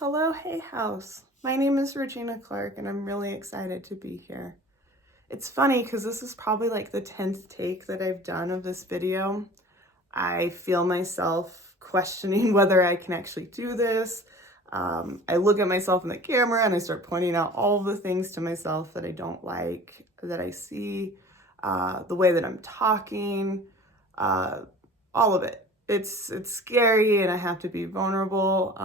Hello, Hay House. My name is Regina Clark, and I'm really excited to be here. It's funny because this is probably like the 10th take that I've done of this video. I feel myself questioning whether I can actually do this. I look at myself in the camera and I start pointing out all the things to myself that I don't like, that I see, the way that I'm talking, all of it. It's scary, and I have to be vulnerable.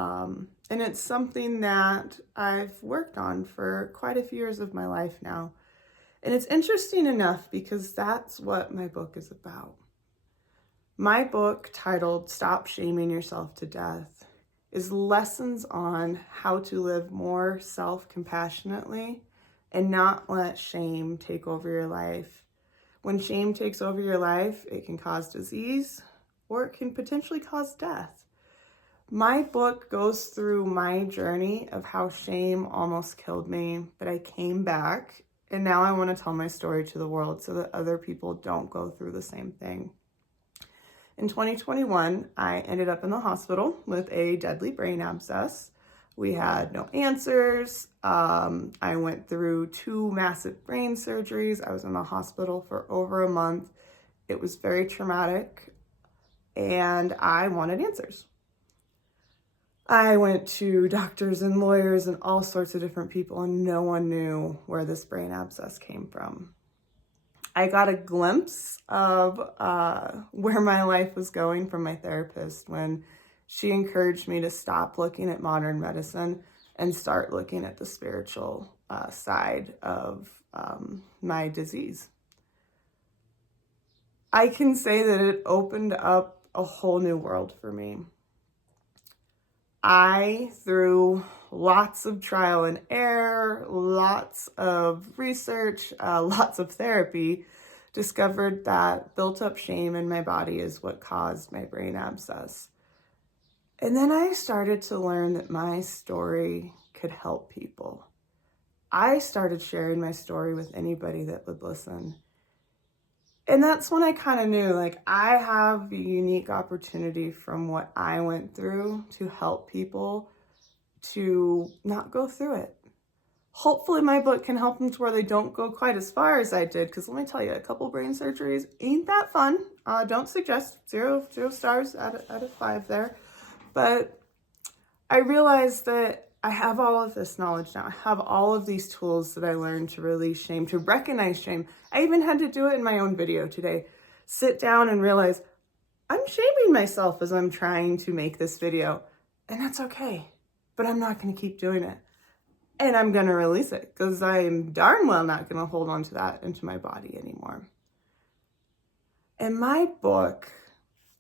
And it's something that I've worked on for quite a few years of my life now. And it's interesting enough because that's what my book is about. My book, titled Stop Shaming Yourself to Death, is lessons on how to live more self-compassionately and not let shame take over your life. When shame takes over your life, it can cause disease or it can potentially cause death. My book goes through my journey of how shame almost killed me, but I came back, and now I want to tell my story to the world so that other people don't go through the same thing. In 2021, I ended up in the hospital with a deadly brain abscess. We had no answers. I went through 2 massive brain surgeries. I was in the hospital for over a month. It was very traumatic, and I wanted answers. I went to doctors and lawyers and all sorts of different people, and no one knew where this brain abscess came from. I got a glimpse of where my life was going from my therapist when she encouraged me to stop looking at modern medicine and start looking at the spiritual side of my disease. I can say that it opened up a whole new world for me. Through lots of trial and error, lots of research, lots of therapy, discovered that built up shame in my body is what caused my brain abscess. And then I started to learn that my story could help people. I started sharing my story with anybody that would listen. And that's when I kind of knew, like, I have a unique opportunity from what I went through to help people to not go through it. Hopefully my book can help them to where they don't go quite as far as I did, because let me tell you, a couple brain surgeries ain't that fun. Don't suggest 0 stars out of 5 there. But I realized that I have all of this knowledge now. I have all of these tools that I learned to release shame, to recognize shame. I even had to do it in my own video today. Sit down and realize I'm shaming myself as I'm trying to make this video. And that's okay, but I'm not going to keep doing it. And I'm going to release it because I'm darn well not going to hold on to that into my body anymore. And my book,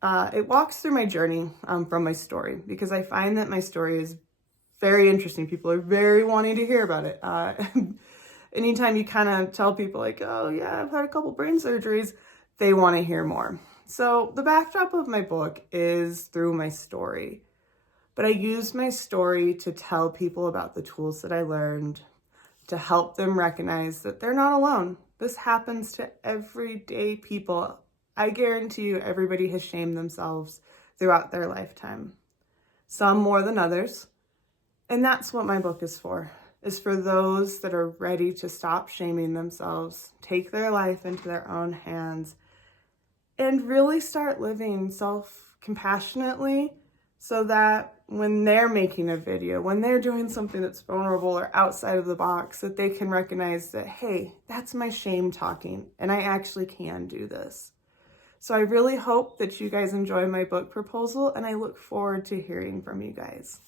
it walks through my journey from my story, because I find that my story is very interesting. People are very wanting to hear about it. Anytime you kind of tell people like, oh yeah, I've had a couple brain surgeries, they want to hear more. So the backdrop of my book is through my story, but I use my story to tell people about the tools that I learned, to help them recognize that they're not alone. This happens to everyday people. I guarantee you everybody has shamed themselves throughout their lifetime, some more than others. And that's what my book is for those that are ready to stop shaming themselves, take their life into their own hands, and really start living self-compassionately, so that when they're making a video, when they're doing something that's vulnerable or outside of the box, that they can recognize that, hey, that's my shame talking, and I actually can do this. So I really hope that you guys enjoy my book proposal, and I look forward to hearing from you guys.